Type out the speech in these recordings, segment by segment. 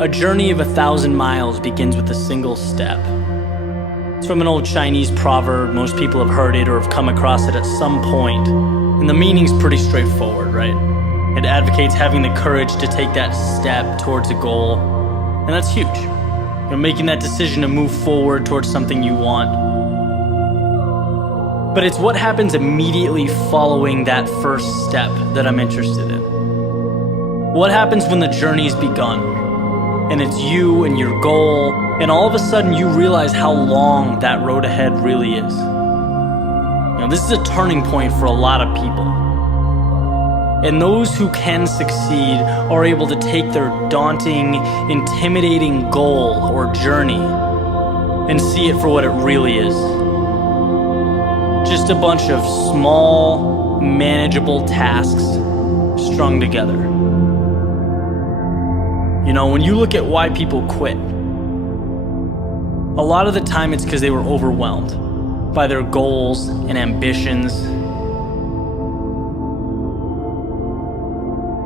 A journey of 1,000 miles begins with a single step. It's from an old Chinese proverb. Most people have heard it or have come across it at some point. And the meaning's pretty straightforward, right? It advocates having the courage to take that step towards a goal. And that's huge. You're making that decision to move forward towards something you want. But it's what happens immediately following that first step that I'm interested in. What happens when the journey's begun? And it's you and your goal, and all of a sudden you realize how long that road ahead really is. This is a turning point for a lot of people. And those who can succeed are able to take their daunting, intimidating goal or journey and see it for what it really is. Just a bunch of small, manageable tasks strung together. When you look at why people quit, a lot of the time it's because they were overwhelmed by their goals and ambitions.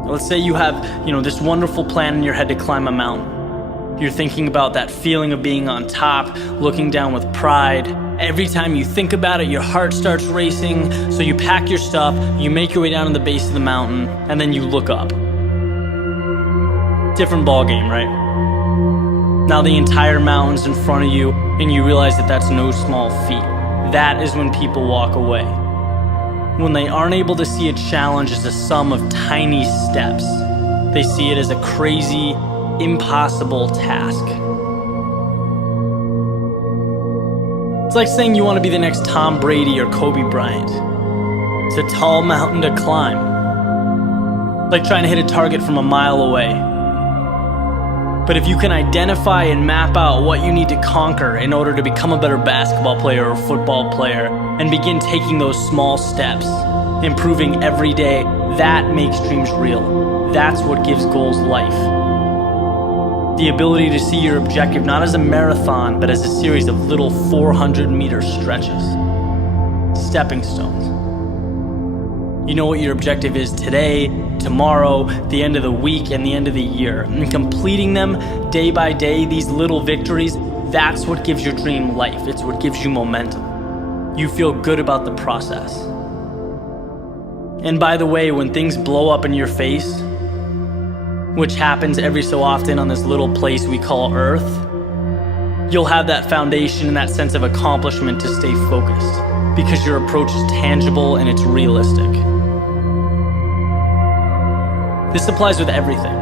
Let's say you have, this wonderful plan in your head to climb a mountain. You're thinking about that feeling of being on top, looking down with pride. Every time you think about it, your heart starts racing. So you pack your stuff, you make your way down to the base of the mountain, and then you look up. Different ball game, right? Now the entire mountain's in front of you, and you realize that that's no small feat. That is when people walk away. When they aren't able to see a challenge as a sum of tiny steps, they see it as a crazy, impossible task. It's like saying you want to be the next Tom Brady or Kobe Bryant. It's a tall mountain to climb. Like trying to hit a target from a mile away. But if you can identify and map out what you need to conquer in order to become a better basketball player or football player and begin taking those small steps, improving every day, that makes dreams real. That's what gives goals life. The ability to see your objective not as a marathon, but as a series of little 400-meter stretches. Stepping stones. You know what your objective is today, tomorrow, the end of the week, and the end of the year. And completing them day by day, these little victories, that's what gives your dream life. It's what gives you momentum. You feel good about the process. And by the way, when things blow up in your face, which happens every so often on this little place we call Earth, you'll have that foundation and that sense of accomplishment to stay focused because your approach is tangible and it's realistic. This applies with everything.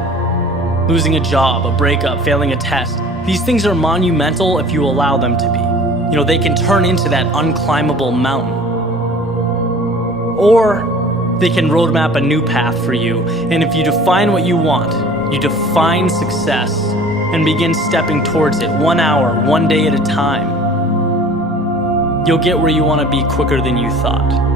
Losing a job, a breakup, failing a test. These things are monumental if you allow them to be. They can turn into that unclimbable mountain. Or they can roadmap a new path for you. And if you define what you want, you define success and begin stepping towards it 1 hour, 1 day at a time, you'll get where you want to be quicker than you thought.